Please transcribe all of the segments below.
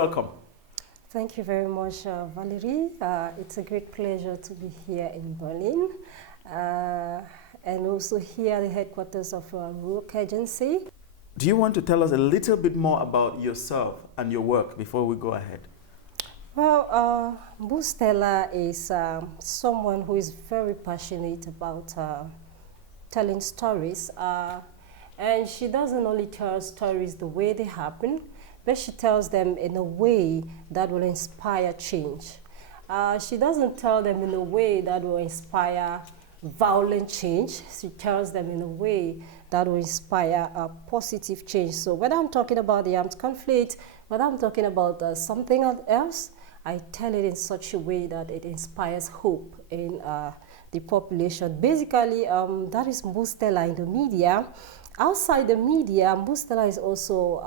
welcome. Thank you very much, Valerie. It's a great pleasure to be here in Berlin and also here at the headquarters of Rook Agency. Do you want to tell us a little bit more about yourself and your work before we go ahead? Well, Mbuh Stella is someone who is very passionate about telling stories. And she doesn't only tell stories the way they happen, but she tells them in a way that will inspire change. She doesn't tell them in a way that will inspire violent change. She tells them in a way that will inspire a positive change. So whether I'm talking about the armed conflict, whether I'm talking about something else, I tell it in such a way that it inspires hope in the population. Basically, that is Mbuh Stella in the media. Outside the media, Mbuh Stella is also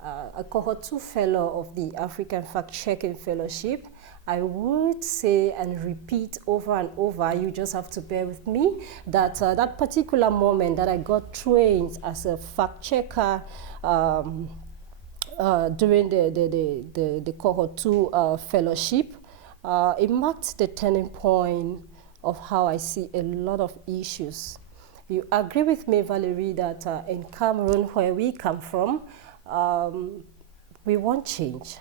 a Cohort 2 fellow of the African Fact-Checking Fellowship. I would say and repeat over and over, you just have to bear with me, that that particular moment that I got trained as a fact-checker during the Cohort 2 fellowship, it marked the turning point of how I see a lot of issues. You agree with me, Valerie, that in Cameroon, where we come from, we want change.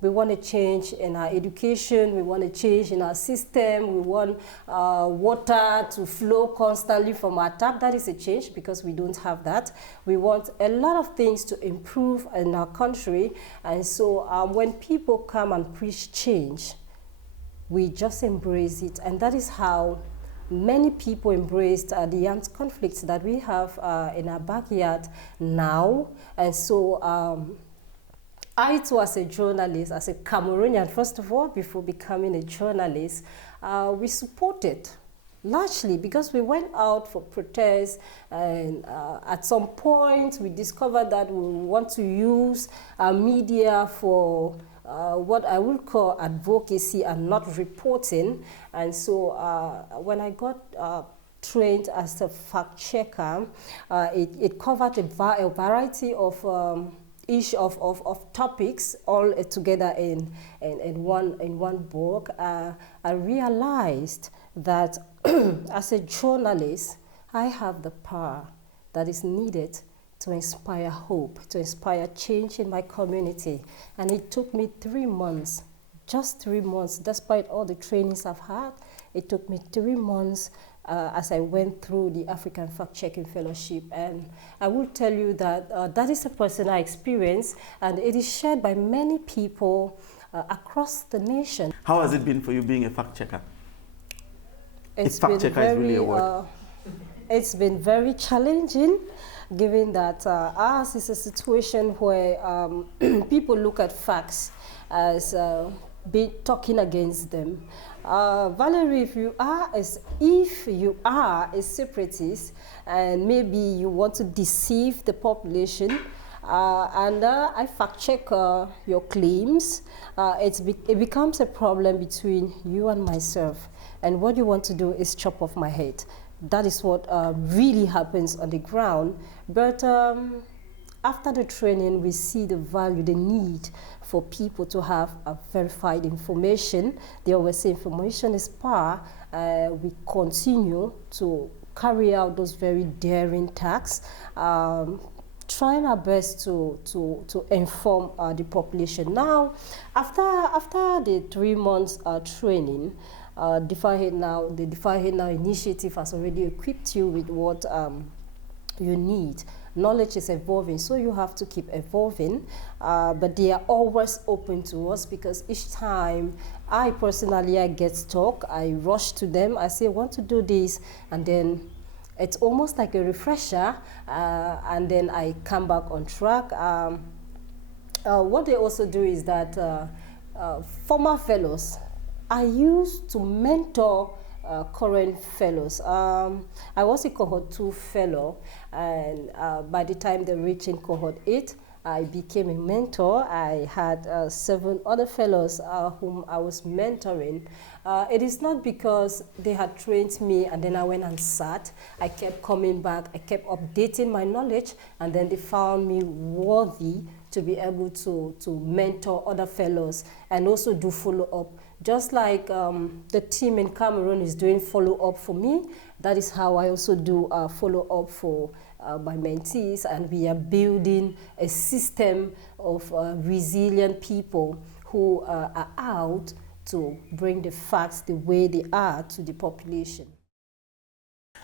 We want to change in our education, we want to change in our system, we want water to flow constantly from our tap. That is a change because we don't have that. We want a lot of things to improve in our country. And so when people come and preach change, we just embrace it. And that is how many people embraced the armed conflicts that we have in our backyard now. And so I too, as a journalist, as a Cameroonian, first of all, before becoming a journalist, we supported largely because we went out for protests, and at some point we discovered that we want to use media for what I would call advocacy and not reporting. And so when I got trained as a fact checker, it covered a variety of topics all together in one book. I realized that as a journalist, I have the power that is needed to inspire hope, to inspire change in my community. And it took me 3 months, just 3 months, despite all the trainings I've had. It took me 3 months as I went through the African Fact-Checking Fellowship. And I will tell you that that is a personal experience, and it is shared by many people across the nation. How has it been for you being a fact-checker? It's fact-checker is really a word. It's been very challenging, given that ours is a situation where people look at facts as talking against them. Valerie, if you are a separatist and maybe you want to deceive the population, and I fact check your claims, it becomes a problem between you and myself. And what you want to do is chop off my head. That is what really happens on the ground. But after the training, we see the value, the need for people to have verified information. They always say information is power. We continue to carry out those very daring tasks, trying our best to inform the population. Now, after the 3 months training, the defyhatenow initiative has already equipped you with what you need. Knowledge is evolving, so you have to keep evolving, but they are always open to us, because each time I get stuck, I rush to them, I say I want to do this, and then it's almost like a refresher, and then I come back on track. What they also do is that former fellows are used to mentor current fellows. I was a Cohort 2 fellow, and by the time they reached in Cohort 8, I became a mentor. I had 7 other fellows whom I was mentoring. It is not because they had trained me and then I went and sat. I kept coming back, I kept updating my knowledge, and then they found me worthy to be able to mentor other fellows and also do follow-up. Just like the team in Cameroon is doing follow-up for me, that is how I also do follow-up for my mentees, and we are building a system of resilient people who are out to bring the facts the way they are to the population.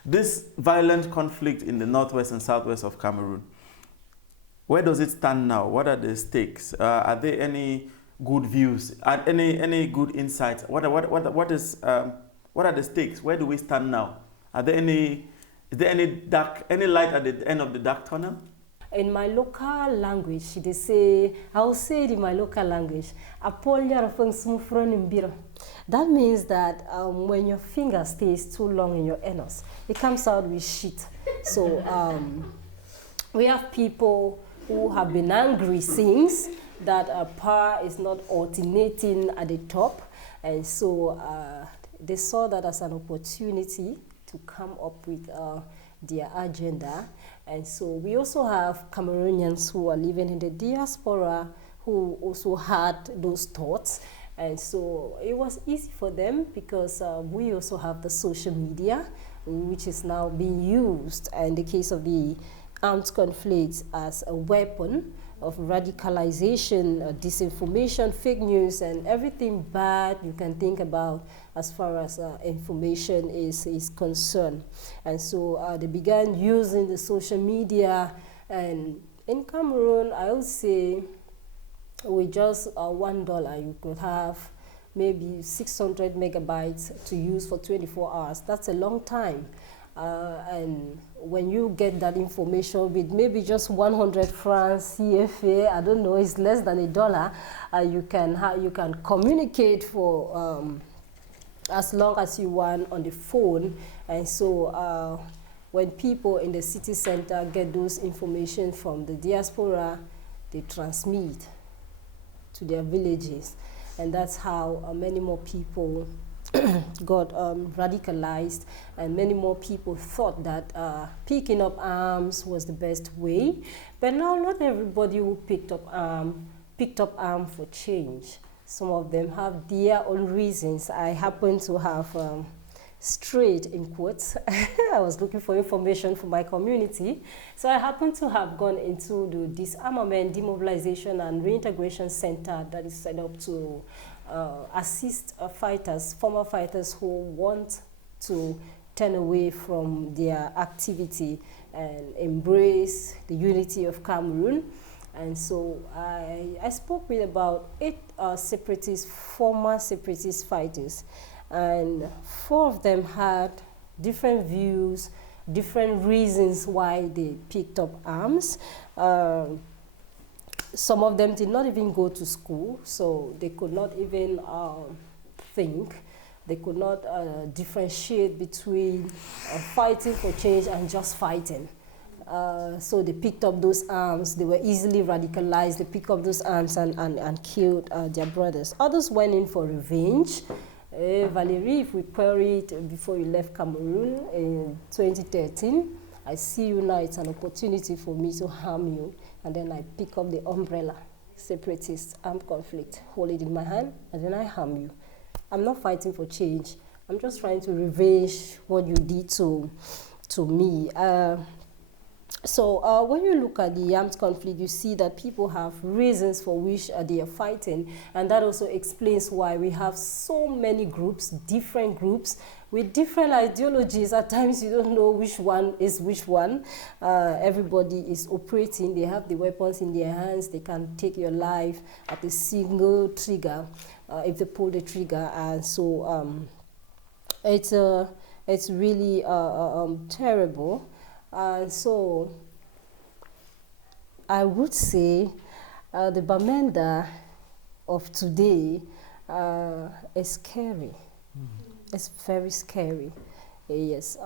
This violent conflict in the northwest and southwest of Cameroon, where does it stand now? What are the stakes? Are there any good views? Any good insights? What are the stakes? Where do we stand now? Is there any light at the end of the dark tunnel? In my local language, they say, I'll say it in my local language, that means that when your finger stays too long in your anus, it comes out with shit. So we have people who have been angry since that power is not alternating at the top, and so they saw that as an opportunity to come up with their agenda. And so we also have Cameroonians who are living in the diaspora who also had those thoughts. And so it was easy for them because we also have the social media, which is now being used in the case of the armed conflicts as a weapon of radicalization, disinformation, fake news, and everything bad you can think about as far as information is concerned. And so they began using the social media, and in Cameroon, I would say with just $1, you could have maybe 600 megabytes to use for 24 hours. That's a long time. And when you get that information with maybe just 100 francs CFA, I don't know, it's less than $1, you can communicate for as long as you want on the phone. And so when people in the city center get those information from the diaspora, they transmit to their villages. And that's how many more people got radicalized, and many more people thought that picking up arms was the best way. But now not everybody who picked up arms for change. Some of them have their own reasons. I happen to have strayed in quotes. I was looking for information for my community. So I happen to have gone into the Disarmament, Demobilization and Reintegration Center that is set up to assist fighters, former fighters who want to turn away from their activity and embrace the unity of Cameroon. And so I spoke with about 8 former separatist fighters, and 4 of them had different views, different reasons why they picked up arms. Some of them did not even go to school, so they could not even think. They could not differentiate between fighting for change and just fighting. So they picked up those arms. They were easily radicalized. They picked up those arms and killed their brothers. Others went in for revenge. Valerie, if we query it before you left Cameroon in 2013, I see you now, it's an opportunity for me to harm you. And then I pick up the umbrella, separatist, armed conflict, hold it in my hand, and then I harm you. I'm not fighting for change. I'm just trying to revenge what you did to me. So when you look at the armed conflict, you see that people have reasons for which they are fighting, and that also explains why we have so many groups, different groups, with different ideologies. At times you don't know which one is which one. Everybody is operating, they have the weapons in their hands, they can take your life at a single trigger if they pull the trigger. And so it's really terrible. So I would say the Bamenda of today is scary. It's very scary. Yes.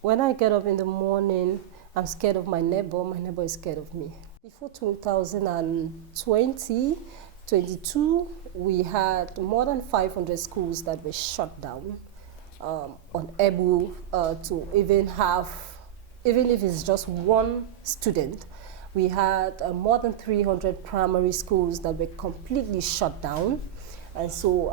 When I get up in the morning, I'm scared of my neighbor is scared of me. Before 2022, we had more than 500 schools that were shut down, unable to even have, even if it's just one student we had more than 300 primary schools that were completely shut down. And so,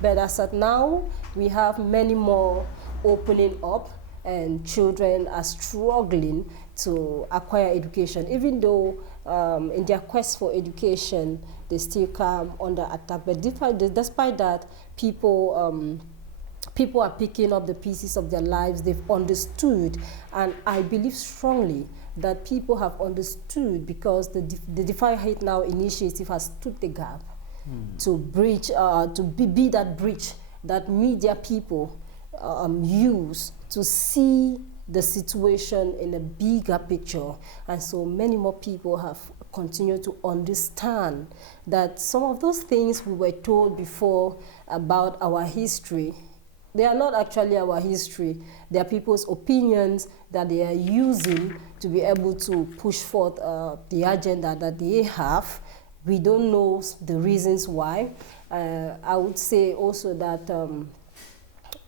but as at now, we have many more opening up, and children are struggling to acquire education, even though in their quest for education, they still come under attack. But despite that, people are picking up the pieces of their lives. They've understood, and I believe strongly that people have understood, because the Defy Hate Now initiative has stood the gap to bridge, to be that bridge that media people use to see the situation in a bigger picture. And so many more people have continued to understand that some of those things we were told before about our history, they are not actually our history. They are people's opinions that they are using to be able to push forth the agenda that they have. We don't know the reasons why. I would say also that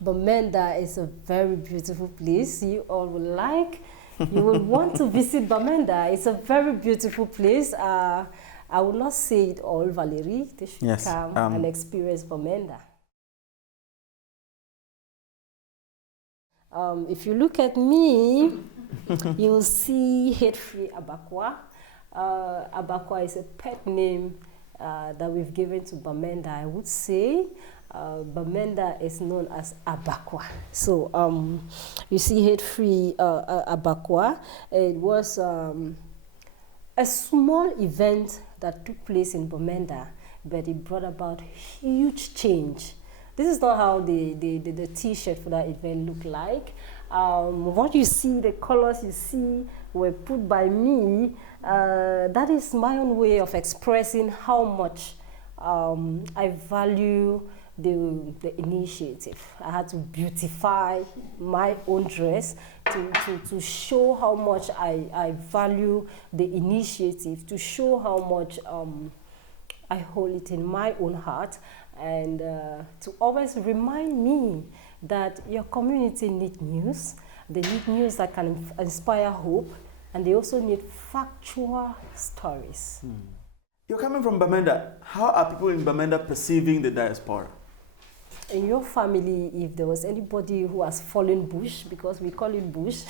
Bamenda is a very beautiful place. You all will like. You will want to visit Bamenda. It's a very beautiful place. I will not say it all, Valerie. They should come and experience Bamenda. If you look at me, you'll see Hate-Free Abakwa. Abakwa is a pet name that we've given to Bamenda, I would say. Bamenda is known as Abakwa. So you see Hate-Free Abakwa. It was a small event that took place in Bamenda, but it brought about huge change. This is not how the t-shirt for that event looked like. What you see, the colors you see were put by me. That is my own way of expressing how much I value the initiative. I had to beautify my own dress to show how much I value the initiative, to show how much I hold it in my own heart, and to always remind me that your community needs news. They need news that can inspire hope, and they also need factual stories. You're coming from Bamenda. How are people in Bamenda perceiving the diaspora? In your family, if there was anybody who has fallen bush, because we call it bush,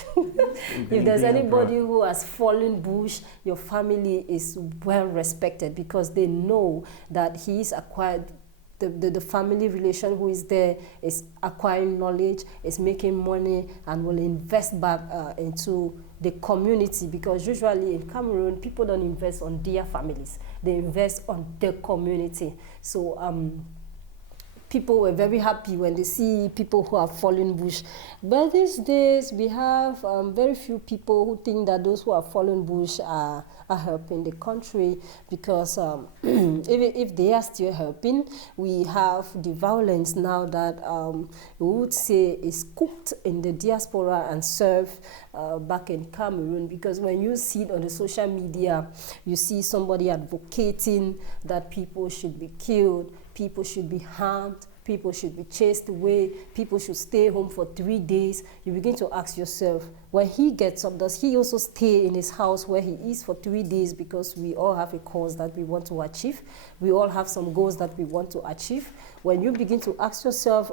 if there's anybody who has fallen bush, your family is well respected, because they know that he is acquired. The family relation who is there is acquiring knowledge, is making money, and will invest back into the community, because usually in Cameroon, people don't invest on their families. They invest on the community. So people were very happy when they see people who have fallen bush. But these days, we have very few people who think that those who have fallen bush are helping the country, because if they are still helping, we have the violence now that we would say is cooked in the diaspora and served back in Cameroon. Because when you see it on the social media, you see somebody advocating that people should be killed, people should be harmed, people should be chased away, people should stay home for 3 days. You begin to ask yourself, when he gets up, does he also stay in his house where he is for 3 days? Because we all have a cause that we want to achieve. We all have some goals that we want to achieve. When you begin to ask yourself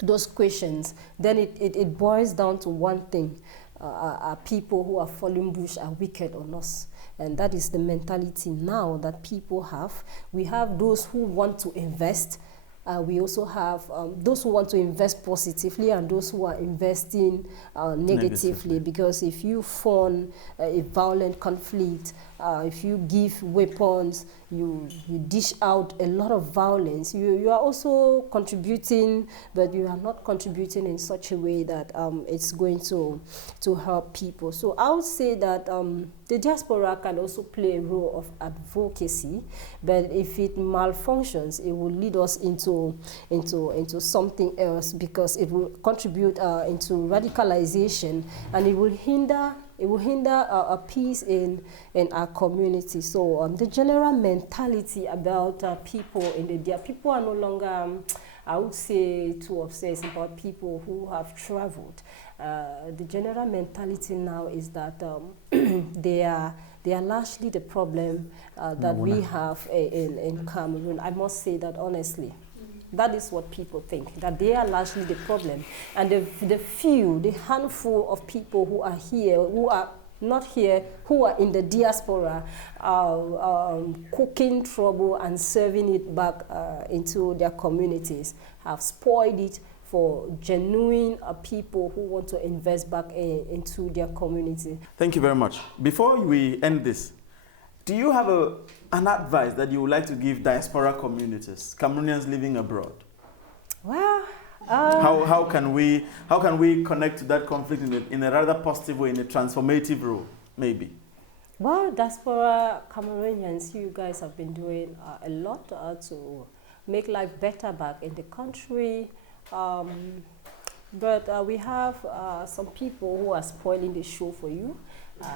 those questions, then it boils down to one thing. Are people who are falling bush are wicked on us? And that is the mentality now that people have. We have those who want to invest. We also have those who want to invest positively and those who are investing negatively. Because if you fund a violent conflict, if you give weapons, you dish out a lot of violence, you are also contributing, but you are not contributing in such a way that it's going to help people. So I would say that the diaspora can also play a role of advocacy, but if it malfunctions, it will lead us into something else, because it will contribute into radicalization, and it will hinder a peace in our community. So the general mentality about people in the people are no longer, I would say, too obsessed about people who have traveled. the general mentality now is that they are largely the problem that we have in Cameroon. I must say that honestly. That is what people think, that they are largely the problem. And the handful of people who are here, who are not here, who are in the diaspora, cooking trouble and serving it back into their communities, have spoiled it for genuine people who want to invest back into their community. Thank you very much. Before we end this, do you have an advice that you would like to give diaspora communities, Cameroonians living abroad? Well, how can we connect to that conflict in a rather positive way, in a transformative role, maybe? Well, diaspora Cameroonians, you guys have been doing a lot to make life better back in the country. But we have some people who are spoiling the show for you.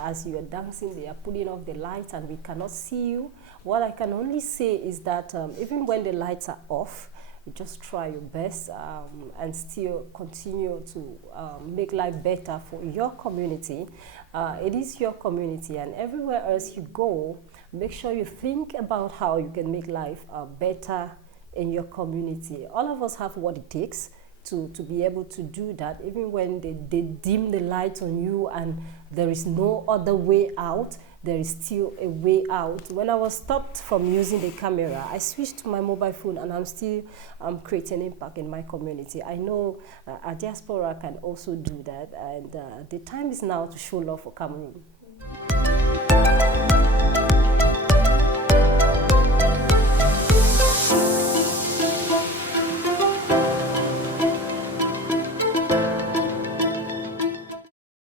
As you are dancing, they are putting off the lights and we cannot see you. What I can only say is that even when the lights are off, you just try your best and still continue to make life better for your community. It is your community, and everywhere else you go, make sure you think about how you can make life better in your community. All of us have what it takes to be able to do that, even when they dim the lights on you and there is no other way out, there is still a way out. When I was stopped from using the camera, I switched to my mobile phone and I'm still creating impact in my community. I know a diaspora can also do that, and the time is now to show love for Cameroon.